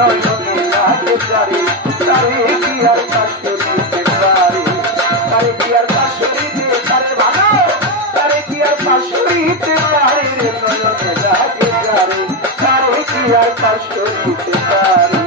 নয়নে লাগে যারে তারে কি আর পাশে দিতে পারে তারে কি আর পাশে দিতে তারে ভালো তারে কি আর পাশে দিতে পারে নয়নে লাগে যারে তারে কি আর পাশে দিতে পারে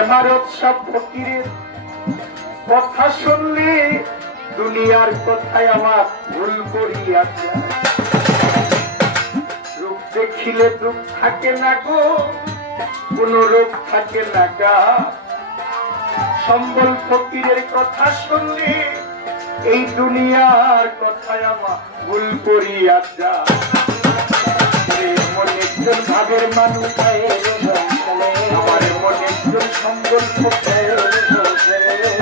এমারত সব ফকিরের কথা শুনলে দুনিয়ার কথায় আমার ভুল করিয়া যায় রূপ দেখিলে দুঃখ থাকে না গো কোন রোগ থাকে না গা সম্বল ফকিরের কথা শুনলে এই দুনিয়ার কথায় আমার ভুল করিয়া যায় মনে একজন ভাবের মানুষ আমার মনে একজন সম্বল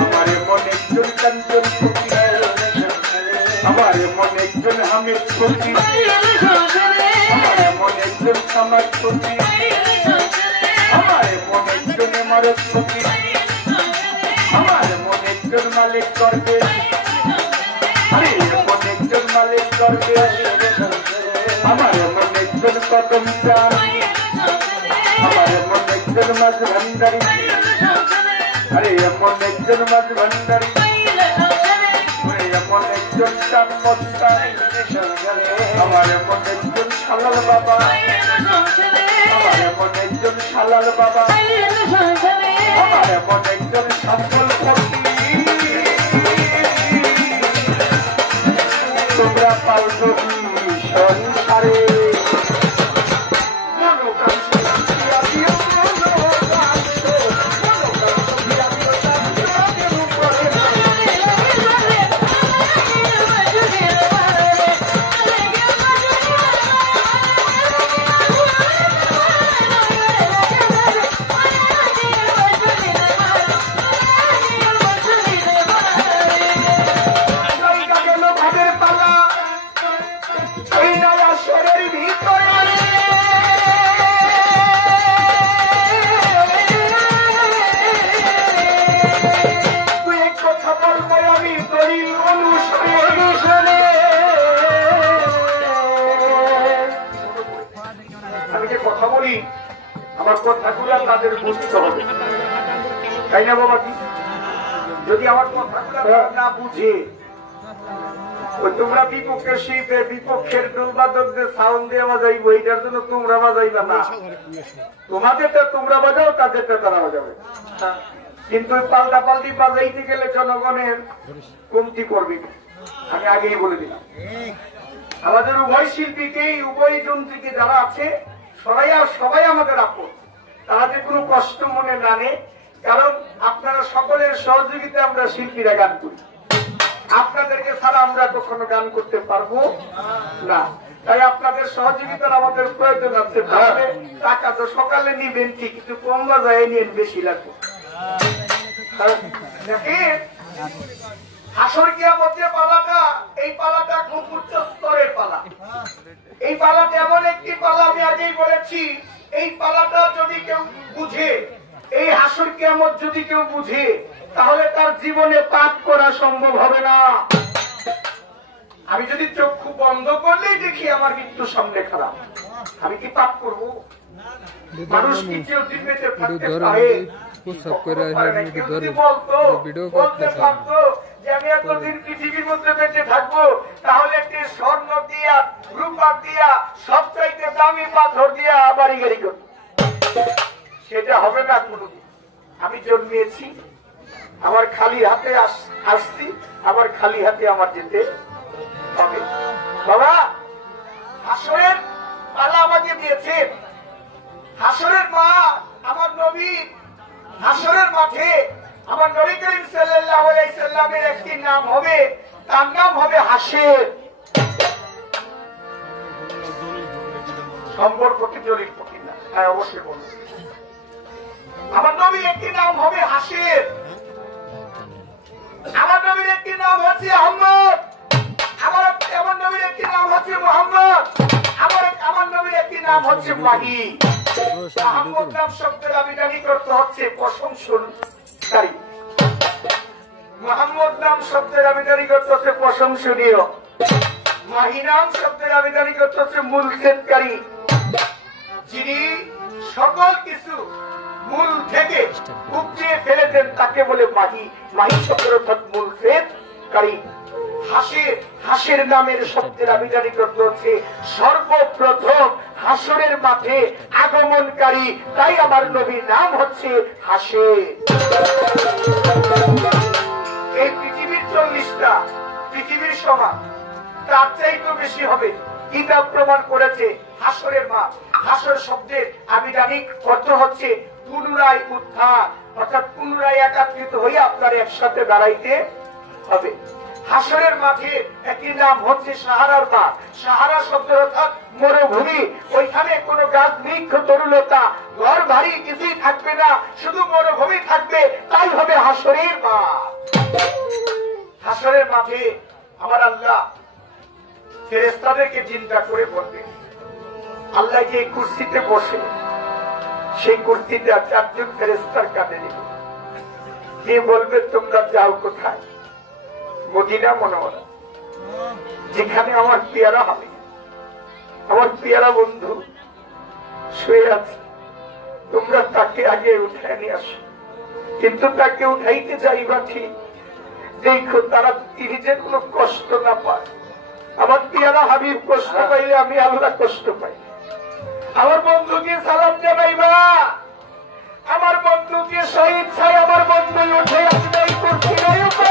আমার মনে একজন কাঞ্চন আমার মনে একজন হামিদ ফকির আমার মনে একজন সামাজ ফকির আমার মনে একজন এমারত ফকির আমার মনে একজন মালিক করবে আরে মনে একজন মালিক করবে আমার মনে একজন কদম চান আমার মনে একজন মাঝ ভান্ডারি আরে এমন একজন মাঝ ভান্ডারি এমন একজন চান মস্তান আমার এমন একজন সালাল বাবা আমার এমন একজন সালাল বাবা আমার এমন একজন সফল তোমরা পাও সংসারে আমার কথাগুলো তাদের বুঝতে হবে তাই না বাবা কি যদি আমার কথাগুলো না বুঝে ওই তোমরা বিপক্ষের শিল্পে বিপক্ষের দুর্বাদক যে সাউন্ড দিয়ে বাজাইবো এইটার জন্য তোমরা বাজাইবা না তোমাদেরটা তোমরা বাজাও তাদেরটা তারা বাজাবে কিন্তু পাল্টা পাল্টি বাজাইতে গেলে জনগণের কমতি করবে আমি আগেই বলে দিলাম আমাদের উভয় শিল্পীকেই উভয় যন্ত্রীকে যারা আছে সবাই আমাদের আপন তাদের কোনো কষ্ট মনে না নেই কারণ আপনারা সকলের সহযোগিতা আমরা শিল্পীরা গান করি আপনাদেরকে ছাড়া আমরা কখনো গান করতে পারবো না তাই আপনাদের সহযোগিতার আমাদের প্রয়োজন আছে টাকা তো সকালে নিবেন ঠিক কিন্তু কম বাজায় নিন বেশি লাগবে হাসর কিয়ামতের পালাটা এই পালাটা খুব উচ্চ স্তরের পালা এই পালাটা এমন একটি পালা আমি আগেই বলেছি এই পালাটা যদি কেউ বুঝে এই হাসর কিয়ামত যদি কেউ বুঝে তাহলে তার জীবনে পাপ করা সম্ভব হবে না আমি যদি চক্ষু বন্ধ করলেই দেখি আমার মৃত্যু সামনে খারাপ আমি কি পাপ করবো মানুষ কি চিরদিন বেঁচে থাকতে পারে বলতে পারতো যে আমি এতদিন পৃথিবীর মধ্যে বেঁচে থাকবো তাহলে একটি স্বর্ণ দিয়া রূপা দিয়া সব চাইতে দামি পাথর দিয়া বাড়ি গাড়ি করবো সেটা হবে না কোনোদিন আমি জন্মিয়েছি আমার খালি হাতে আসছি আবার খালি হাতে আমার যেতে হবে বাবা হাসরের পালা আমাকে দিয়েছে হাসরের মা নবী হাসরের মাঠে আমার নবী করিম সাল্লাল্লাহু আলাইহি সাল্লামের একটি নাম হবে, তার নাম হবে হাসের। সম্পর্ক কি জলিল ফকির না? হ্যাঁ অবশ্যই বলুন। আমার নবীর একটি নাম হবে হাসের, আমার নবীর একটি নাম হচ্ছে আহমদ, আমার নবীর একটি নাম হচ্ছে মোহাম্মদ, আমার নবীর একটি নাম হচ্ছে মাহি। আহমদ নাম শব্দের আবিধানিক অর্থ হচ্ছে প্রশংসনকারী, মোহাম্মদ নাম শব্দের আবিধানিক অর্থ হচ্ছে প্রশংসনীয়, মাহি নাম শব্দের আবিধানিক অর্থ হচ্ছে মূলছেদকারী। যিনি সকল কিছু মূল থেকে উপজিয়ে ফেলে দেন তাকে বলে মাহি। মাহি শব্দের অর্থ মূলছেদকারী। হাসের নামের শব্দের আবিধানিক অর্থ হচ্ছে সর্বপ্রথম হাসরের মাঠে আগমনকারী, তাই আমার নবীর নাম হচ্ছে হাসের। এই পৃথিবীর 40টা পৃথিবীর সমান, তার চাইতেও বেশি হবে। কিতাব প্রমাণ করেছে হাসরের মাঠ। হাসর শব্দের আবিধানিক অর্থ হচ্ছে পুনরায় উত্থান, অর্থাৎ পুনরায় একত্রিত হয়ে আপনার একসাথে দাঁড়াইতে হবে। হাসরের মাঠে একটি নাম হচ্ছে সাহারার মাঠ। সাহারা শব্দের অর্থাৎ মরুভূমি। ওইখানে কোনো গাছ বৃক্ষ তরুলতা ঘর বাড়ি কিছুই থাকবে না, শুধু মরুভূমি থাকবে, তাই হবে হাসরের মাঠ। হাসরের মাঠে আমার আল্লাহ ফেরেশতাদেরকে চিন্তা করে বলবেন, আল্লাহ যে কুরসিতে বসে, সেই কুরসিতে 4 জন ফেরেশতার কাঁধে নেবে, যে বলবে তোমরা যাও কোথায়? মদিনা মুনাওয়ারা, যেখানে আমার পেয়ারা হবে, আমার পেয়ারা বন্ধু শুয়ে আছে, তোমরা তাকে আগে উঠায় নিয়ে আসো। কিন্তু তাকে উঠাইতে যাইবা ঠিক, দেখো তারা তিনি যে কোনো কষ্ট না পায়। আমার পেয়ারা হাবিব কষ্ট পাইলে আমি আল্লাহ কষ্ট পাই। আমার বন্ধুকে সালাম জানাইবা, আমার বন্ধুকে শহীদ ছাই, আমার বন্ধু উঠে আসবে এই কুরসির উপরে।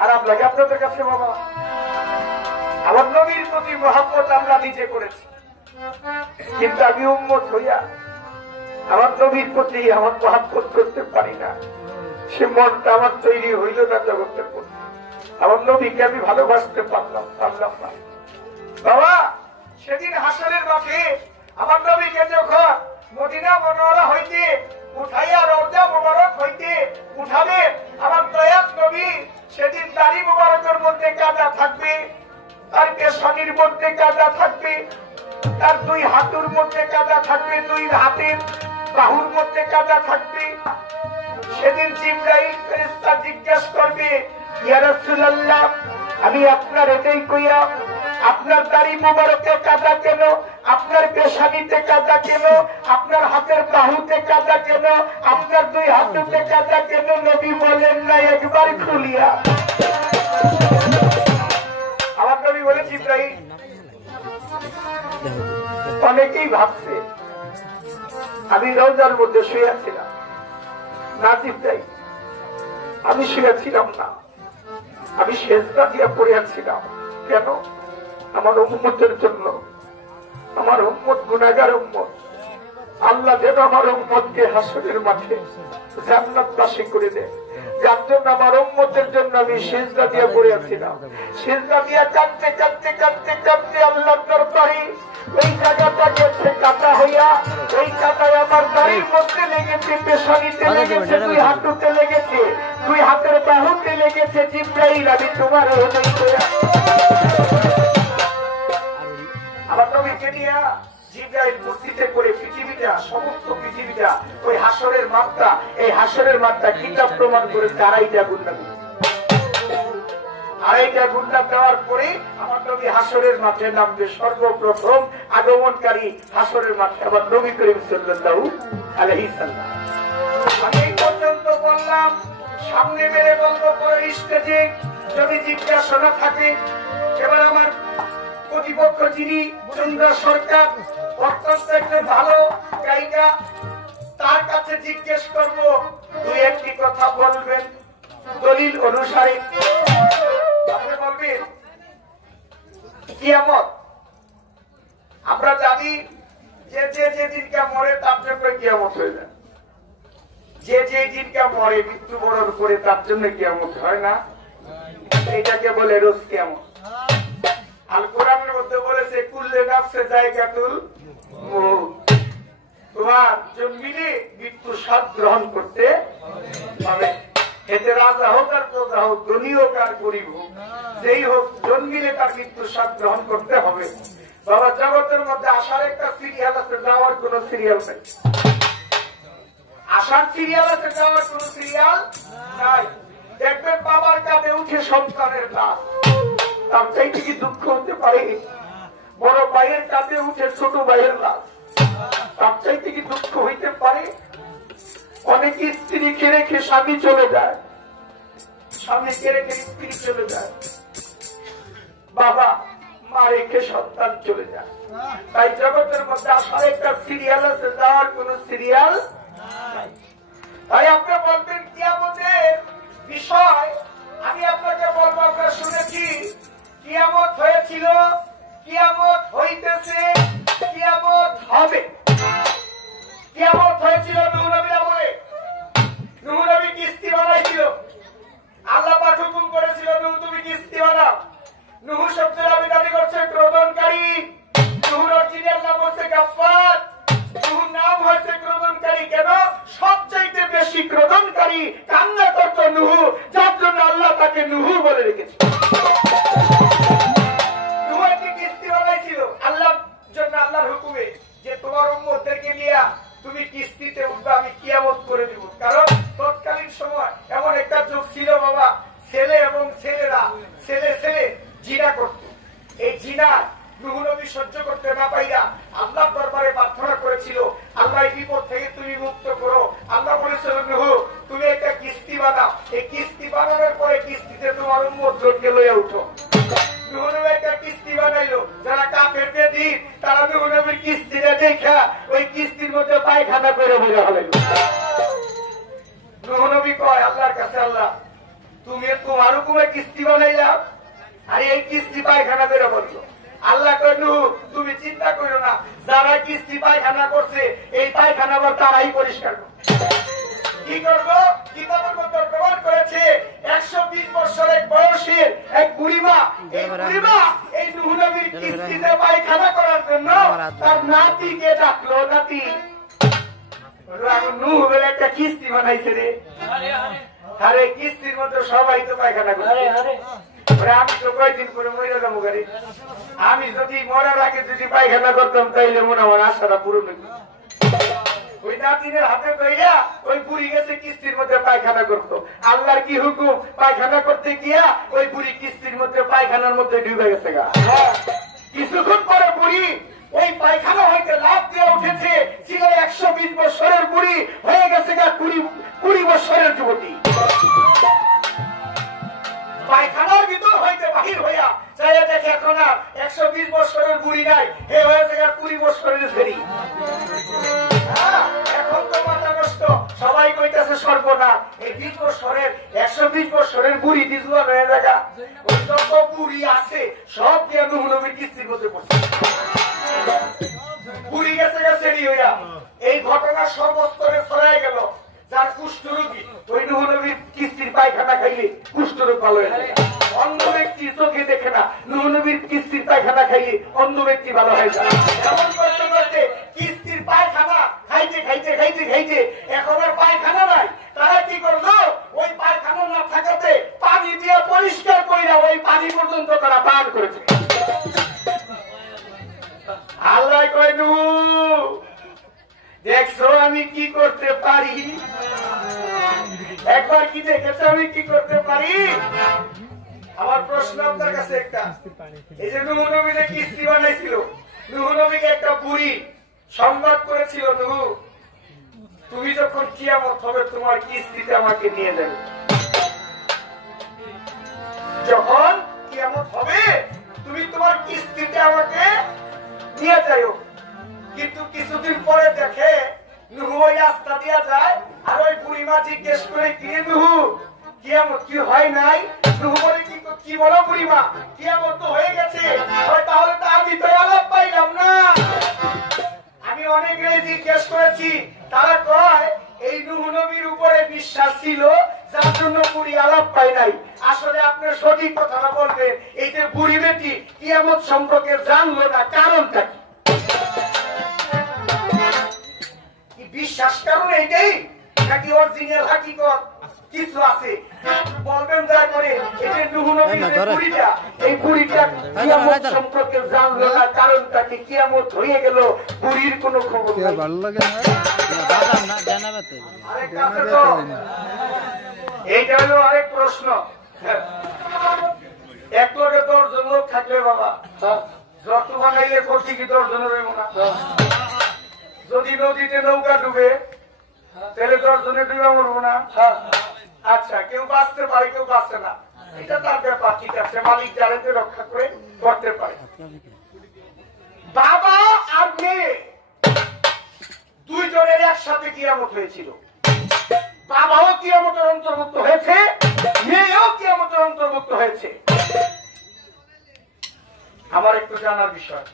খারাপ লাগে আপনাদের কাছে বাবা? আমার নবীর প্রতি মহব্বত আমরা নিজে করেছি, কিন্তু আমি উম্মত হইয়া আমার নবীর প্রতি আমার মহব্বত করতে পারি না। সে মনটা আমার তৈরি হইল না জগতের প্রতি। আমার নবীকে আমি ভালোবাসতে পারলাম না। বাবা সেদিন হাসরের মাঠে আমার নবীকে যখন মদিনা মুনাওয়ারা হইতে উঠাইয়া রওজা মুবারক হইতে উঠাবে, আমার দয়াল নবী সেদিন দাড়ি মুবারকের মধ্যে কাদা থাকবে, তার পেশানির মধ্যে কাদা থাকবে, তার 2 হাঁটুর মধ্যে কাদা থাকবে, 2 হাতের বাহুর মধ্যে কাদা থাকবে। সেদিন জিবরাইল ফেরেশতা জিজ্ঞাসা করবে, ইয়া রাসূলুল্লাহ, আমি আপনার এটাই কইয়া, আপনার দাড়ি মুবারকে কাদা কেন, আপনার পেশানিতে কাদা কেন, আপনার হাতের বাহুতে কাদা কেন, আপনার 2 হাঁটুতে কাদা কেন? নবী বলেন না একবার খুলিয়া। আমার নবী বলে, জিবরাইল, অনেকেই ভাবছে আমি রওজার মধ্যে শুয়েছিলাম না। জিবরাইল, আমি শুয়েছিলাম না, আমি সেজদা দিয়া পড়েছিলাম। কেন? আমার উম্মতের জন্য। আমার উম্মত গুনাহগার উম্মত। আল্লাহ যেন আমার উম্মতকে হাসরের মাঠে জান্নাতবাসী করে দেয়, যার জন্য আমার উম্মতের জন্য আমি সেজদা দিয়া পড়েছিলাম। সেজদা দিয়া কাঁদতে কাঁদতে কাঁদতে কাঁদতে আল্লাহর দরবারে ওই জায়গাটা গেছে কাটা হইয়া, ওই কাটায় আমার দাড়ির মধ্যে লেগেছে, পেশানিতে লেগেছে, 2 হাঁটুতে লেগেছে, 2 হাতের বাহুতে লেগেছে। জিবরাইল, আমি তোমার আমার নবীকে নিয়ে জিবরাইল কুরসিতে করে পৃথিবীটা, সমস্ত পৃথিবীটা, ওই হাসরের মাঠটা, এই হাসরের মাঠটা কিতাব প্রমাণ করে 2.5টা গুণা, 2.5টা গুণা দেওয়ার পরে আমার নবী হাসরের মাঠে নামবে। সর্বপ্রথম আগমনকারী হাসরের মাঠে আমার নবী করিম সাল্লাল্লাহু আলাইহি সাল্লাম। আমি এই পর্যন্ত বললাম, সামনে মেরে বলবো পরে স্টেজে যদি জিজ্ঞাসা না থাকে। এবার আমার প্রতিপক্ষ যিনি চন্দ্র সরকার, অত্যন্ত একটা ভালো গায়িকা, তার কাছে জিজ্ঞেস করব, 2-1টি কথা বলবেন দলিল অনুসারে। আপনি বলবেন কিয়ামত আমরা জানি যে যেদিনকে মরে তার জন্য কিয়ামত হয়ে যায়, যে দিনকে মরে মৃত্যুবরণ করে তার জন্য কিয়ামত হয় না, এটাকে বলে রোজ কিয়ামত। আল কোরআনের মধ্যে বলেছে কুল্লে নাফসে জায়গাতুল মউত, তোমার জন্মিলে মৃত্যুর স্বাদ গ্রহণ করতে হবে। এতে রাজা হোক আর প্রজা হোক, ধনী হোক আর গরিব হোক, যেই হোক জন্মিলে তার মৃত্যুর স্বাদ গ্রহণ করতে হবে। বাবা, জগতের মধ্যে আসার একটা সিরিয়াল আছে, যাওয়ার কোন সিরিয়াল নেই। আসার সিরিয়াল আছে, যাওয়ার কোন সিরিয়াল নাই। দেখবেন বাবার কাঁধে উঠে সন্তানের লাশ, তার চাইতে কি দুঃখ হতে পারে? বড় ভাইয়ের কাঁধে উঠে ছোট ভাইয়ের লাশ, তার চাইতে কি দুঃখ হইতে পারে? অনেক স্ত্রীকে রেখে স্বামী চলে যায়, স্বামীকে রেখে স্ত্রী চলে যায়, বাবা মা রেখে সন্তান চলে যায়। তাই জগতের মধ্যে আসার একটা সিরিয়াল আছে, যাওয়ার কোন সিরিয়াল নাই। তাই আপনি বলবেন কিয়ামতের বিষয়, আমি আপনাকে বলবো, আপনারা শুনেছি কিয়ামত হয়েছিল, কিয়ামত হইতেছে, কিয়ামত হবে। কিয়ামত হয়েছিল নূহ নবীর আমলে। নূহ নবী কিস্তি বানাইছিল, আল্লাহ পাক হুকুম করেছিল নূহ তুমি কিস্তি বানাও। নূহ শব্দের আমি দাবি করছে ক্রোধনকারী, নূহর অরিজিনাল নাম হচ্ছে গাফফার। নূহর নাম হয়েছে ক্রোধনকারী কেন? সবচাইতে বেশি ক্রোধনকারী কান্না করত নূহ, যার জন্য আল্লাহ তাকে নূহ বলে রেখেছে। নূহ কি কিস্তি বানাইছিল আল্লাহর জন্য, আল্লাহর হুকুমে, যে তোমার উম্মতদেরকে নিয়ে তুমি কিস্তিতে উঠবে, আমি কিয়ামত করে দিব। কারণ তৎকালীন সময় এমন একটা যুগ ছিল বাবা, ছেলে এবং ছেলেরা ছেলে জিনা করত। এই জিনা নূহ নবী সহ্য করতে না পাইরা আল্লাহ দরবারে প্রার্থনা করেছিল, আল্লাহ এই বিপদ থেকে তুমি মুক্ত করো। আল্লাহ বলেছিল নূহ তুমি একটা কিস্তি বানাও, এই কিস্তি বানানোর পরে কিস্তিতে তোমার উম্মতকে লইয়া উঠো। নূহ নবী একটা কিস্তি বানাইলো, যারা কাফেরদের দিন তারা নূহ নবীর কিস্তিটা দেখা ওই কিস্তির মধ্যে পায়খানা করে বের হলো। নূহ নবী কয় আল্লাহর কাছে, আল্লাহ তুমি তোমার হুকুমে কিস্তি বানাইলাম, আর এই কিস্তি পায়খানা বের বললো। আল্লাহ কয় নূহ তুমি চিন্তা করো না, যারা কিস্তি পায়খানা করছে এই পায়খানা আবার তারাই পরিষ্কার করবে। কি করবো? কিতাবের মধ্যে প্রমাণ করেছে 120 বছরের বয়সের এক বুড়িমা, এই বুড়িমা এই নূহ নবীর কিস্তিতে পায়খানা করার জন্য তার নাতিকে ডাকলো। নাতি নূহ বলে একটা কিস্তি বানাইছে রে, আরে কিস্তির মধ্যে সবাই তো পায়খানা করে। আমি তো কয়েকদিন করে মরে যাবো গাড়ি, আমি যদি মরার আগে যদি পায়খানা করতাম তাইলে মনে আমার আশাটা পূরণ হইত। ওই নাতিনের হাতে ধইয়া ওই বুড়ি গেছে কিস্তির মধ্যে পায়খানা করতো। আল্লাহর কি হুকুম, পায়খানা করতে গিয়া ওই বুড়ি কিস্তির মধ্যে পায়খানার মধ্যে ডুবে গেছে গা। কিছুক্ষণ পরে বুড়ি ওই পায়খানা হইতে লাভ দিয়ে উঠেছে, ছিল 120 বছরের বুড়ি, হয়ে গেছে গা 20 বছরের যুবতী। পায়খানার ভিতর হইতে বাহির হইয়া চাইয়া দেখে এখন আর 120 বছরের বুড়ি নাই, হে হয়েছে গা 20 বছরের ফেরি। এখন তো মাথা নষ্ট, সবাই কইতেছে সর্বনাশ, এই 20 বছরের 120 বছরের বুড়ি দিজুয়ান হয়ে জায়গা। ওই যত বুড়ি আছে সব দিয়ে নূহ নবীর কিস্তির মধ্যে পড়ছে। বুড়ি গেছে গেছে হইয়া এই ঘটনা সর্বস্তরে ছড়ায় গেল। যার কুষ্ঠরোগী ওই নূহ নবীর কিস্তির পায়খানা খাইলে কুষ্ঠরোগ ভালো হয়ে যায়। অন্ধ ব্যক্তি চোখে দেখে না, নূহ নবীর কিস্তির পায়খানা খাইলে অন্ধ ব্যক্তি ভালো হয়ে যায়। এমন করতে করতে কিস্তির পায়খানা খাইতে খাইতে খাইতে খাইতে এখন আর পায়খানা নাই। তারা কি করলো, ওই পায়খানা না থাকাতে পানি দিয়ে পরিষ্কার কইরা ওই পানি পর্যন্ত তারা পান করেছে। আল্লাহ কয় নূহ দেখছো আমি কি করতে পারি, একবার কি দেখেছো আমি কি করতে পারি? আমার প্রশ্ন আপনার কাছে একটা, এই যে নূহ নবী যে কিস্তি বানাইছিল, নূহ নবীকে একটা বুড়ি সংবাদ করেছিল, নূহ তুমি যখন কিয়ামত হবে তোমার কিস্তিতে আমাকে নিয়ে যাবে। যখন কিয়ামত হবে তুমি তোমার কিস্তিতে আমাকে নিয়ে যাও। কিন্তু কিছুদিন পরে দেখে নূহ ওই রাস্তা দিয়া যায়, আর ওই বুড়িমা জিজ্ঞেস করে কি নূহ কিয়ামত কি হয় নাই? নূহ বলে কি কি বলো বুড়িমা, কিয়ামত তো হয়ে গেছে, তাহলে তো আমি তো আলাপ পাইলাম না। আমি অনেকেই জিজ্ঞেস করেছি, তারা কয় এই নূহ নবীর উপরে বিশ্বাস ছিল যার জন্য বুড়ি আলাপ পায় নাই। আসলে আপনি সঠিক কথাটা বলবেন, এই যে বুড়ি বেটি কিয়ামত সম্পর্কে জানলো না, কারণটা কি? বিশ্বাস কারণ এইটাই নাকি অরিজিনাল হাকিকত কিছু আছে? বলবেন দয়া করে, এই যে নূহ নবীর বুড়িটা, এই বুড়িটা কিয়ামত সম্পর্কে জানলো না, কারণটা কি? কিয়ামত হয়ে গেল, বুড়ির কোনো খবর নাই। ভালো লাগে না, এইটা হলো আরেক প্রশ্ন। এক লগে 10 জন লোক থাকলে বাবা যত বানাইলে করছি কি 10 জনের হইব না? যদি নদীতে নৌকা ডুবে তাহলে 10 জনে ডুবে মরবো না? আচ্ছা, কেউ বাঁচতে পারে, কেউ বাঁচে না, এটা তার ব্যাপার, ঠিক আছে, মালিক যারাকে রক্ষা করে করতে পারে। বাবা আর মেয়ে দুইজনের একসাথে কিয়ামত হয়েছিল। বাবাও কিয়ামতের অন্তর্ভুক্ত হয়েছে, মেয়েও কিয়ামতের অন্তর্ভুক্ত হয়েছে। আমার একটু জানার বিষয়,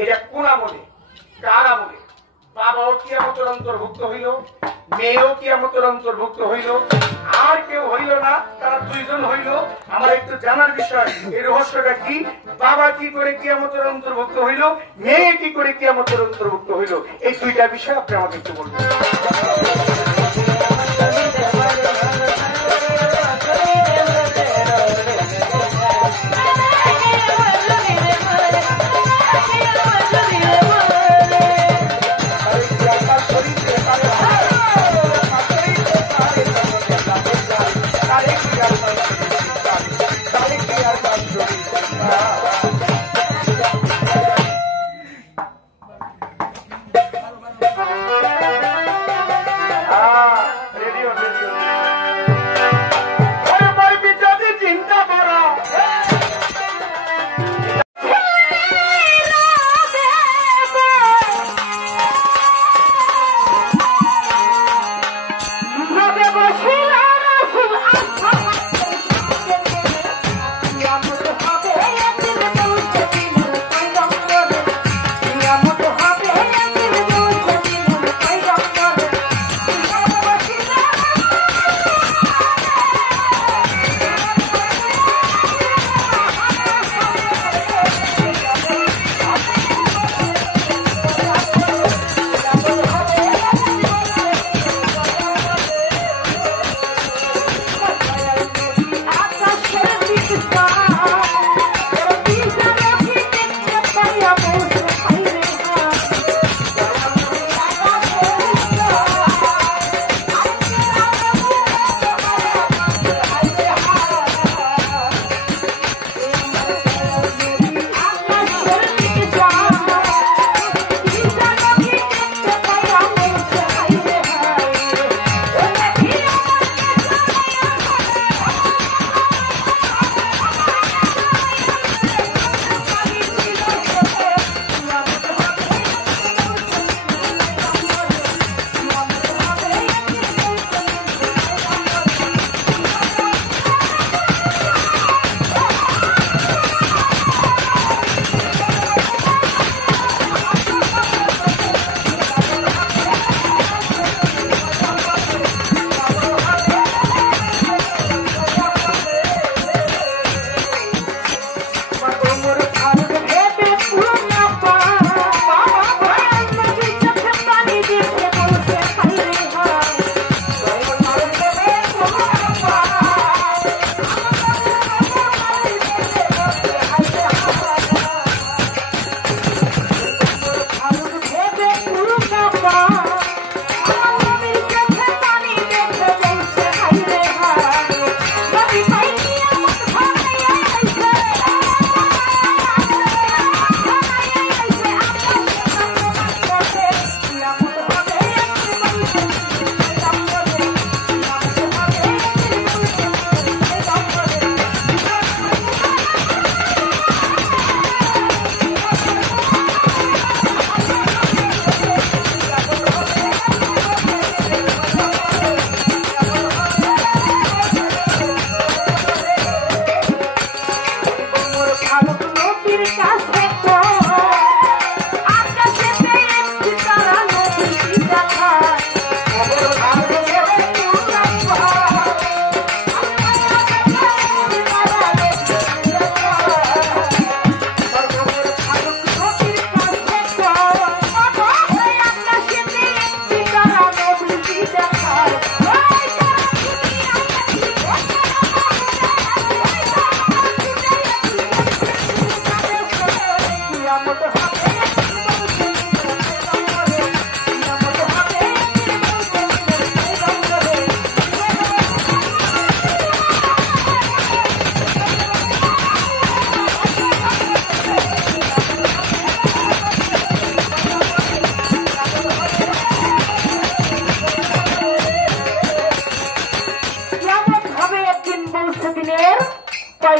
এটা কোন আমলে, কার আমলে? বাবাও কিয়ামতের অন্তর্ভুক্ত হইল, মেয়েও কিয়ামতের অন্তর্ভুক্ত হইল, আর কেউ হইল না, তারা দুইজন হইল। আমার একটু জানার বিষয়, এই রহস্যটা কি? বাবা কি করে কিয়ামতের অন্তর্ভুক্ত হইল, মেয়ে কি করে কিয়ামতের অন্তর্ভুক্ত হইল? এই দুইটা বিষয় আপনি আমাকে একটু বলবেন।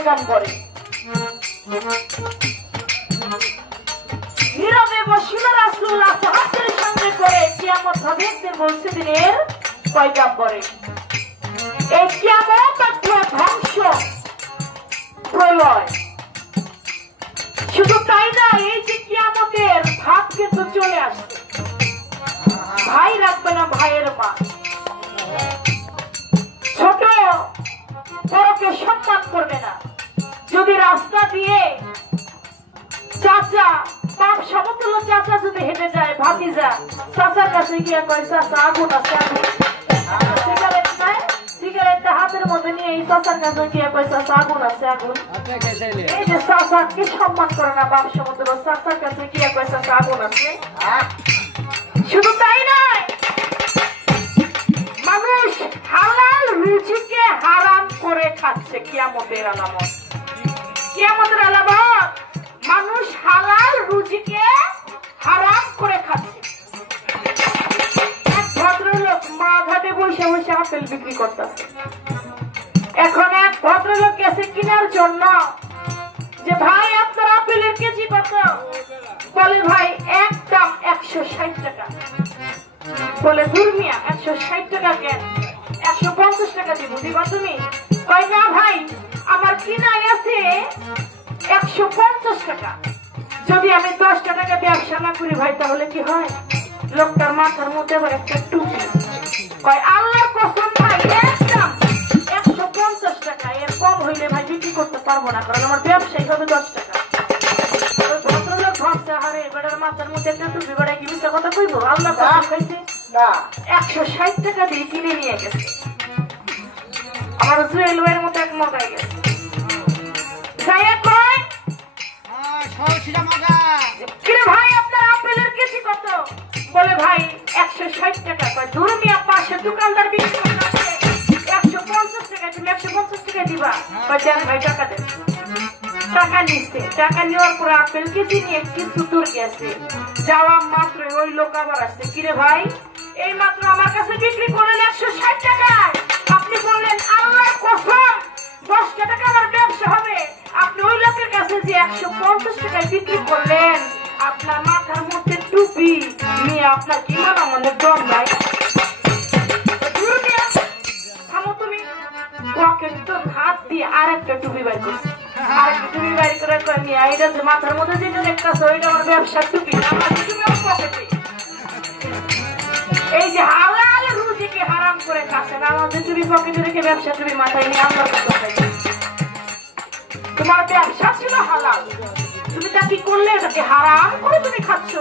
ময়দান করে। নীরবে বসিল রাসূল আসহাবদের সঙ্গে করে কিয়ামত হবে বলছে দিনের পয়গাম্বরে। এই কিয়ামত একটা ধ্বংস প্রলয়। শুধু তাই না, এই যে কিয়ামতের ভাব কিন্তু চলে আসছে। ভাই রাখবে না ভাইয়ের মা, ছোট বড়কে সম্মান করবে না। যদি রাস্তা দিয়ে চাচা বাপ সমতুল্য চাচা যদি হেঁটে যায়, ভাতিজা চাচার কাছে গিয়ে কয় চাচা আগুন আছে, আগুন সিগারেট নেয়, সিগারেটটা হাতের মধ্যে নিয়ে এই চাচার কাছে গিয়ে কয় চাচা আগুন আছে, আগুন। এই যে চাচাকে সম্মান করে না বাপ সমতুল্য, চাচার কাছে গিয়ে কয় চাচা আগুন আছে। শুধু তাই নয়, মানুষ হালাল রুচিকে হারাম করে খাচ্ছে। কিয়ামতের আলামত, কিয়ামতের আলামত মানুষ হালাল রুচিকে হারাম করে খাচ্ছে। এক ভদ্রলোক মা ঘাটে বসে বসে আপেল বিক্রি করতেছে। এখন এক ভদ্রলোক গেছে কেনার জন্য, যে ভাই আপনার আপেলের কেজি কত? বলে ভাই একদম 160 টাকা। বলে দূর মিয়া, 160 টাকা কেন? 150 টাকা দিব, দিবা তুমি? কয় না ভাই, আমার কিনাই আছে 150 টাকা। যদি আমি 10 টাকা ব্যবসা না করি ভাই, তাহলে কি হয়? লোকটার মাথার মধ্যে আবার একটা টুপি। কয় আল্লাহর কসম ভাই, একদম 150 টাকা, এর কম হইলে ভাই বিক্রি করতে পারবো না, কারণ আমার ব্যবসায়ী হবে 10 টাকা। ভদ্রলোক ভাবছে, আরে বেটার মাথার মধ্যে একটা টুপি, বেটা কি মিথ্যা কথা কইব? আল্লাহ কসম খাইছে, 160 টাকা দিয়ে কিনে নিয়ে গেছে। আমার জুয়েল ভাইয়ের মতো এক মত হয়ে গেছে। ভাই আপনার আপেলের কেজি কত? বলে ভাই 160 টাকা। কয় দূর মিয়া, পাশে দোকানদার বিক্রি করতেছে 150 টাকা, তুমি 150 টাকা দিবা? কয় দেন ভাই, টাকা দেন। টাকা নিচ্ছে, টাকা নেওয়ার পরে আপেল কেজি নিয়ে কিছু দূর গেছে। যাওয়া মাত্র ওই লোক আবার আসছে, কিরে ভাই এই মাত্র আমার কাছে বিক্রি করলেন 160 টাকায়, আপনি বললেন আল্লাহর কসম 10 টাকা আমার ব্যবসা হবে, আপনি ওই লোকের কাছে যে 150 টাকায় বিক্রি করলেন, আপনার মাথার মধ্যে টুপি নিয়ে আপনার কি মানা মনে দম নাই? থামো তুমি। পকেট তো হাত দিয়ে আর একটা টুপি বাইর করছে, আর একটা টুপি বাইর করে কয় মিয়া, এটা যে মাথার মধ্যে যেটা দেখতেছে ওইটা আমার ব্যবসার টুপি, আমার টুপি আমার পকেটে। এই যে হালাল রুজিকে হারাম করে খাচ্ছেন, আমাদের টুপি পকেটে রেখে ব্যবসা টুপি মাথায় নিয়ে আমরা তোমার ব্যবসা ছিল হালাল, তুমি তা কি করলে? এটাকে হারাম করে তুমি খাচ্ছ।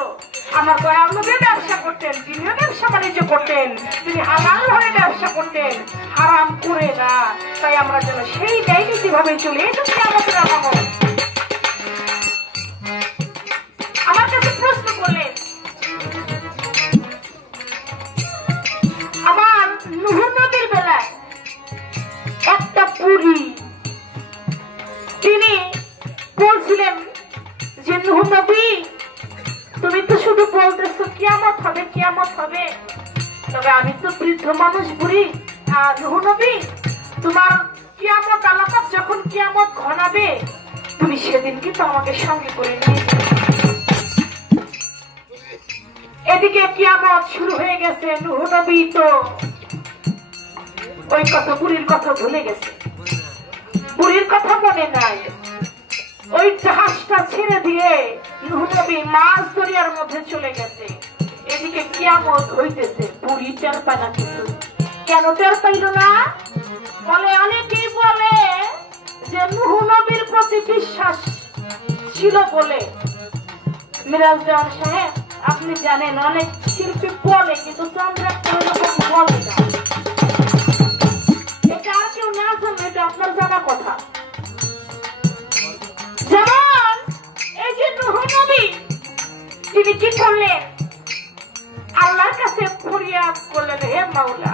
আমার দয়াল নবী ব্যবসা করতেন, তিনিও ব্যবসা বাণিজ্য করতেন, তিনি হালাল ভাবে ব্যবসা করতেন, হারাম করে না। তাই আমরা যেন সেই নীতি ভাবে চলে, এটাকে আমাদের আমল। আমার কাছে প্রশ্ন করলেন, আমার নূহ নবীর বেলায় একটা পুরী, তিনি বলছিলেন যে নূহ নবী তুমি তো শুধু বলতেছো কিয়ামত হবে, কিয়ামত হবে, তবে আমি তো বৃদ্ধ মানুষ বুড়ি। নূহ নবী তোমার কিয়ামত আলামত যখন কিয়ামত ঘনাবে, তুমি সেদিন কিন্তু আমাকে সঙ্গে করে নিয়ে যাবে। এদিকে কিয়ামত শুরু হয়ে গেছে, নূহ নবী তো ওই কথা বুড়ির কথা ভুলে গেছে, বুড়ির কথা মনে নাই। ওই জাহাজটা ছেড়ে দিয়ে নূহ নবী মাছ দরিয়ার মধ্যে চলে গেছে। এদিকে কিয়ামত হইতেছে, বুড়ি টের পায় না কিছু। কেন টের পাইল না? বলে অনেকেই বলে যে নূহ নবীর প্রতি বিশ্বাস ছিল বলে। মিরাজ দেওয়ান সাহেব, আপনি জানেন অনেক শিল্পী বলে, কিন্তু চন্দ্রা বলে না। এটা আর কেউ না জানে, এটা আপনার জানা কথা। যেমন এই যে নূহ নবী, তিনি কি করলেন? আল্লাহর কাছে ফরিয়াদ করলেন, হে মাওলা,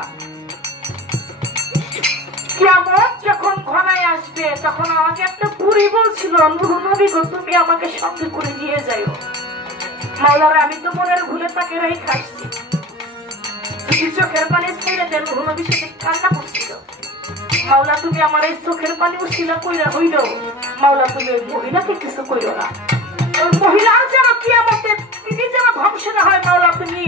কিয়ামত যখন ঘনায় আসবে, তখন আমাকে একটা বুড়ি বলছিল, নূহ নবী গো তুমি আমাকে সঙ্গে করে নিয়ে যাও। মাওলার আমি তো মনের ভুলে তাকে রেখে খাচ্ছি। চোখের পানি ছেড়ে দেন, নূহ নবী সেটা কান্না করছিল। মাওলা তুমি আমার এই চোখের পানি উশিলা কইরা হইল, মাওলা তুমি ওই মহিলাকে কিছু কইরো না, ওই মহিলার যেন কিয়ামতে তিনি যেন ধ্বংস না হয়। মাওলা তুমি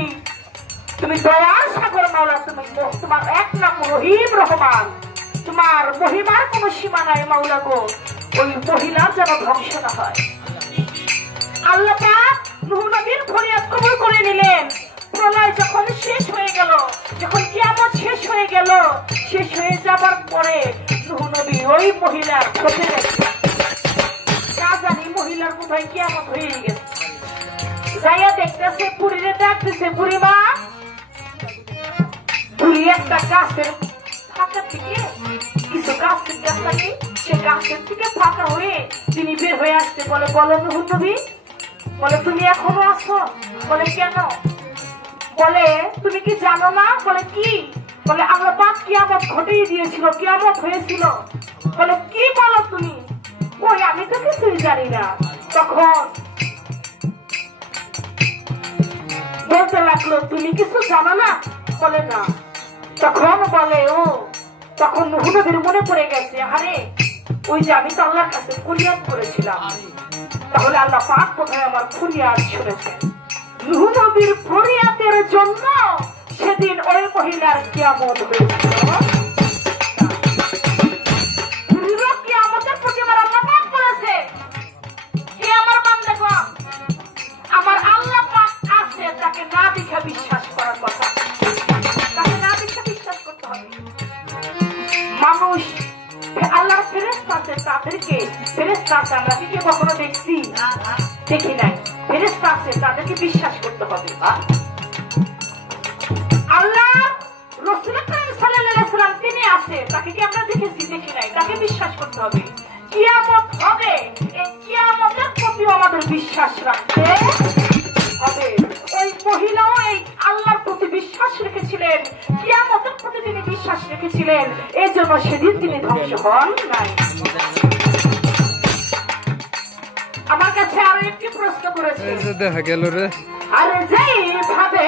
দয়ার সাগর, মাওলা তুমি তোমার এক নাম রহিম রহমান, তোমার মহিমার কোনো সীমা নাই মাওলা গো, ওই মহিলার যেন ধ্বংস না হয়। আল্লাহ পাক নূহ নবীর ফরিয়াদ কবুল করে নিলেন। প্রলয় যখন শেষ হয়ে গেল, যখন কিয়ামত শেষ হয়ে গেল, শেষ হয়ে যাবার পরে নূহ নবী ওই মহিলার খোঁজে না জানি মহিলার বোধহয় কিয়ামত হয়ে গেছে, যাইয়া দেখতেছে বুড়িরে ডাকতেছে, বুড়ি মা। বুড়ি একটা গাছের ফাঁকা থেকে কিছু গাছের গাছটা নেই, সে গাছের থেকে ফাঁকা হয়ে তিনি বের হয়ে আসছে। বলে বলো নূহ নবী, বলে তুমি এখনো আছো? বলে কেন? বলে তুমি কি জানো না? বলে কি? বলে আল্লাহ পাক কিয়ামত ঘটিয়ে দিয়েছিল, কিয়ামত হয়েছিল। বলে কি বলো তুমি? ওই আমি তো কিছুই জানি না। তখন বলতে লাগলো তুমি কিছু জানো না? বলে না। তখন বলে ও, তখন নূহ নবীর মনে পড়ে গেছে, আরে ওই যে আমি তো আল্লাহর কাছে ফরিয়াদ করেছিলাম, তাহলে আল্লাহ পাক বোধহয় আমার ফরিয়াদ শুনেছেন। নূহ নবীর ফরিয়াদের জন্য সেদিন ওই মহিলার কিয়ামত হয়েছিল। কিয়ামতের প্রতি আমার আল্লাহ পাক বলেছে, হে আমার বান্দাগণ, আমার আল্লাহ পাক আছে, তাকে না দেখে বিশ্বাস করার কথা, তাকে না দেখে বিশ্বাস করতে হবে। মানুষ আল্লাহর ফেরেশতা আছে, তাদেরকে ফেরেশতা আছে, আমরা কি কখনো দেখছি? দেখি নাই। ফেরেশতা আছে, তাদেরকে বিশ্বাস করতে হবে। আল্লাহ রাসূল কারীম সাল্লাল্লাহু আলাইহি ওয়াসাল্লাম তিনি আছে, তাকে কি আমরা দেখেছি? দেখি নাই। তাকে বিশ্বাস করতে হবে। কিয়ামত হবে, এই কিয়ামতের প্রতি আমাদের বিশ্বাস রাখতে হবে। ওই মহিলাও এই আল্লাহর প্রতি বিশ্বাস রেখেছিলেন, কিয়ামতের প্রতি তিনি বিশ্বাস রেখেছিলেন, এই জন্য সেদিন তিনি ধ্বংস হন নাই। আমার কাছে আরো একটি প্রশ্ন করেছে, দেখা গেল রে, আরে যেইভাবে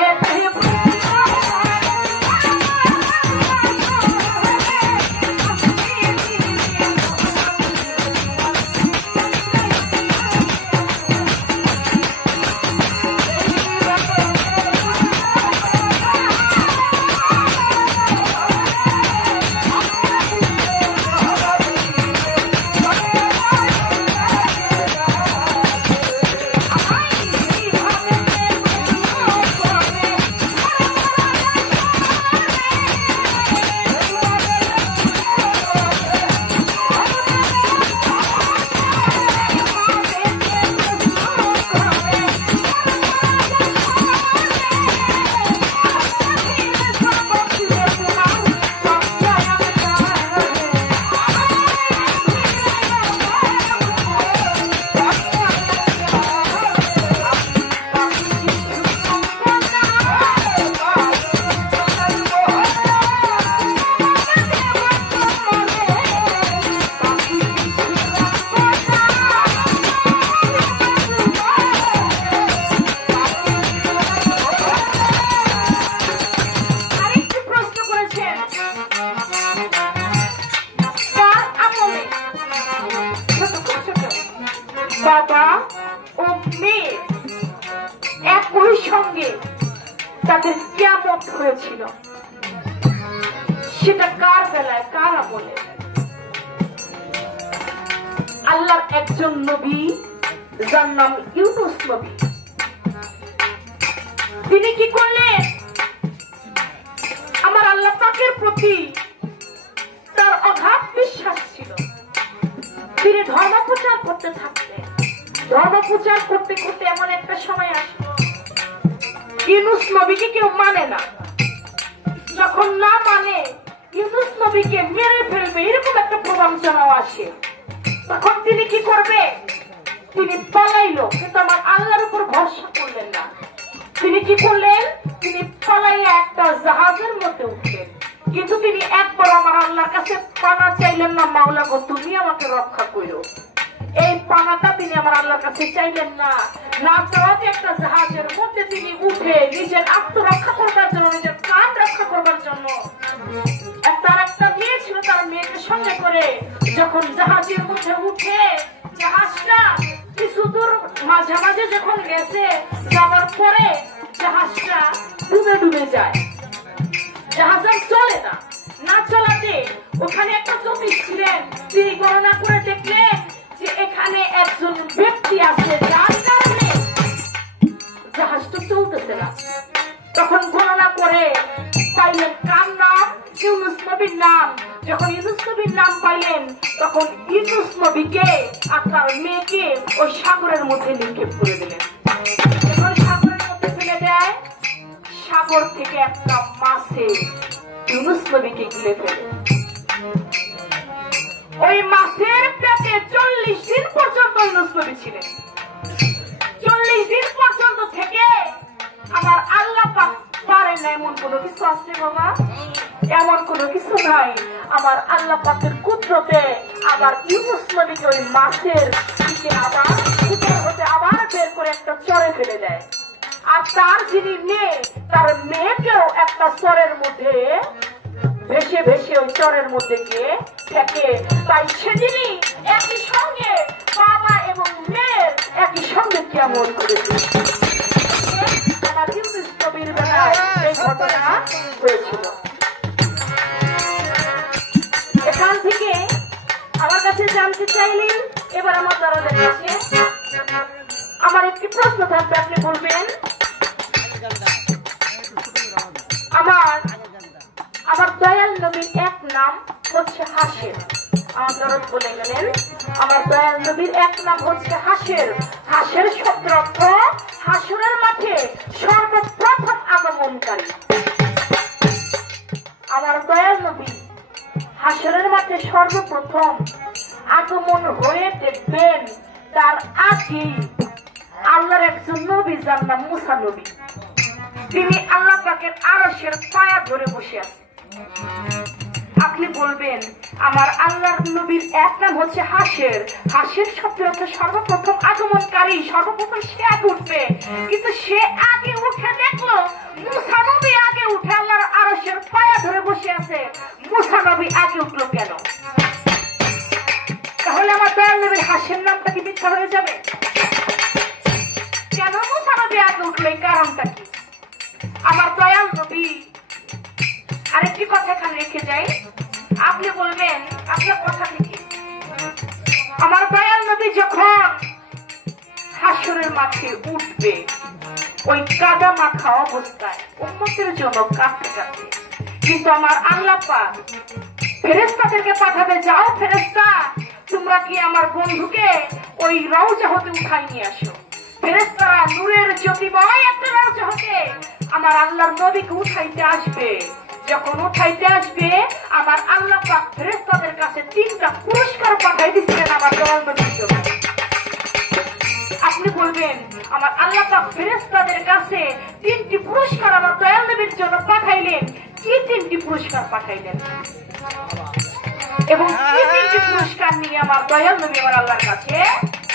বাবা ও মেয়ে একই সঙ্গে তাদের কিয়ামত হয়েছিল, সেটা কার বেলায়, কার আমলে? আল্লাহর একজন নবী, যার নাম ইউনূস নবী, তিনি কি করলেন? আমার আল্লাহ পাকের প্রতি তার অগাধ বিশ্বাস ছিল, তিনি ধর্ম প্রচার করতে থাকলেন। ধর্ম প্রচার করতে করতে এমন একটা সময় আসলো, ইউনূস নবীকে কেউ মানে না। যখন না মানে, ইউনূস নবীকে মেরে ফেলবে এরকম একটা প্রবঞ্চনাও আসে, তখন তিনি কি করবে? তিনি পালাইলো, কিন্তু আমার আল্লাহর উপর ভরসা করলেন না। তিনি কি করলেন? তিনি পালাইয়া একটা জাহাজের মধ্যে উঠলেন, কিন্তু তিনি একবার আমার আল্লাহর কাছে পানা চাইলেন না, মাওলা গো তুমি আমাকে রক্ষা করো। এই পানাটা তিনি আমার আল্লাহর কাছে চাইলেন না। না চাওয়াতে একটা জাহাজের মধ্যে তিনি উঠে নিজের আত্মরক্ষা করবার জন্য, নিজের প্রাণ রক্ষা করবার জন্য, তার একটা মেয়ে ছিল, তার তার মেয়েকে সঙ্গে করে যখন জাহাজের মধ্যে উঠে, জাহাজটা কিছু দূর মাঝামাঝি যখন গেছে, যাবার পরে জাহাজটা ডুবে ডুবে যায়। জাহাজ আর চলে না, না চলাতে ওখানে একটা জ্যোতিষ ছিলেন, তিনি গণনা করে দেখলেন যে এখানে একজন ব্যক্তি আছে যার কারণে জাহাজটা চলতেছে না। তখন গণনা করে পাইলেন কার নাম? ইউনুস নবীর নাম। যখন ইউনুস নবীর নাম পাইলেন তখন ইউনুস নবীকে আর তার মেয়েকে ওই সাগরের মধ্যে নিক্ষেপ করে দিলেন। যখন সাগরের মধ্যে ফেলে দেয়, সাগর থেকে একটা মাছে ইউনুস নবীকে গিলে ফেলে। ওই মাছের পেটে 40 দিন পর্যন্ত ইউনুস নবী ছিলেন। 40 দিন পর্যন্ত থেকে আমার আল্লাহ পাক পারেন না এমন কোনো কিছু আছে বাবা? এমন কোনো কিছু নাই। আমার আল্লাহ পাকের কুদরতে আবার ইউনুস নবীকে ওই মাছের দিকে আবার উপর হতে আবার বের করে একটা চরে ফেলে দেয়। আর তার যিনি মেয়ে, তার মেয়েকেও একটা চরের মধ্যে ভেসে ভেসে ওই চরের মধ্যে গিয়ে থাকে। তাই সেদিনই একই সঙ্গে বাবা এবং মেয়ের একই সঙ্গে কেমন করেছে। আমার ইউনুস নবীর বেলায় এই ঘটনা হয়েছিল। এখান থেকে আমার কাছে জানতে চাইলেন, এবার আমার দরজার কাছে আমার একটি প্রশ্ন থাকবে, আপনি বলবেন। আমার দয়াল নবীর এক নাম হচ্ছে হাসের। আমার দরদ বলে গেলেন আমার দয়াল নবীর এক নাম হচ্ছে হাসের। হাসের শব্দের অর্থ হাসরের মাঠে সর্বপ্রথম আগমনকারী। আমার দয়াল নবী হাসরের মাঠে সর্বপ্রথম আগমন হয়ে দেখবেন তার আগেই আল্লাহর একজন নবী, যার নাম মুসা নবী, তিনি আল্লাহ পাকের আরশের পায়া ধরে বসে আছেন। আপনি বলবেন আমার আল্লাহর নবীর এক নাম হচ্ছে হাসের। হাসের শব্দের অর্থ সর্বপ্রথম আগমনকারী, সর্বপ্রথম সে আগে উঠবে। কিন্তু সে আগে উঠে দেখলো মুসা নবী আগে উঠে আল্লাহর আরশের পায়া ধরে বসে আছে। মুসা নবী আগে উঠলো কেন? তাহলে আমার দয়াল নবীর হাসের নামটা কি মিথ্যা হয়ে যাবে? কেন মুসা নবী আগে উঠলো, এই কারণটা কি? আমার দয়াল নবী আরেকটি কথা এখানে রেখে যাই, আপনি বলবেন আপনার কথা থেকে আমার দয়াল নবী যখন হাসরের মাঠে উঠবে ওই কাদা মাখা অবস্থায় উম্মতের জন্য কাঁদতে কাঁদতে, কিন্তু আমার আল্লাহ পাক ফেরেশতাদেরকে পাঠাবে, যাও ফেরেশতা তোমরা কি আমার বন্ধুকে ওই রওজা হতে উঠাই নিয়ে আসো। ফেরেশতারা নূরের জ্যোতিময় একটা রওজা হতে আমার আল্লাহর নবীকে উঠাইতে আসবে। যখন উঠাইতে আসবে আমার আল্লাহ পাক ফেরেশতাদের কাছে 3টা পুরস্কার পাঠাই দিচ্ছিলেন আমার দয়াল নবীর জন্য। আপনি বলবেন আমার আল্লাহ পাক ফেরেশতাদের কাছে 3টি পুরস্কার আমার দয়াল নবীর জন্য পাঠাইলেন, কি 3টি পুরস্কার পাঠাইলেন এবং কি 3টি পুরস্কার নিয়ে আমার দয়াল নবী আমার আল্লাহর কাছে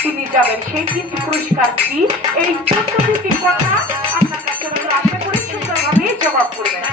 তিনি যাবেন? সেই 3টি পুরস্কার কি? এই 14টি কথা আপনার কাছে আশা করি সুন্দরভাবে জবাব করবেন।